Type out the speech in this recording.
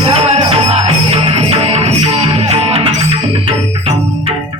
Yeah.